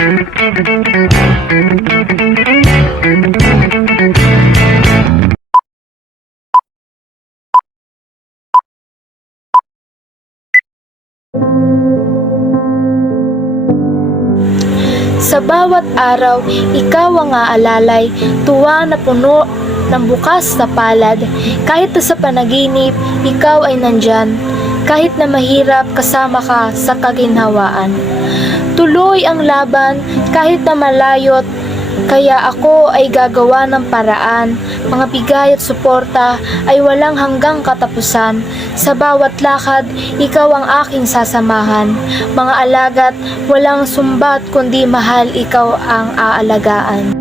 Sa bawat araw, ikaw ang aalalay, tuwa na puno ng bukas na palad. Kahit na sa panaginip, ikaw ay nandyan. Kahit na mahirap, kasama ka sa kaginhawaan. Tuloy ang laban kahit na malayot, kaya ako ay gagawa ng paraan. Mga bigay at suporta ay walang hanggang katapusan. Sa bawat lakad, ikaw ang aking sasamahan. Mga alaga't walang sumbat kundi mahal, ikaw ang aalagaan.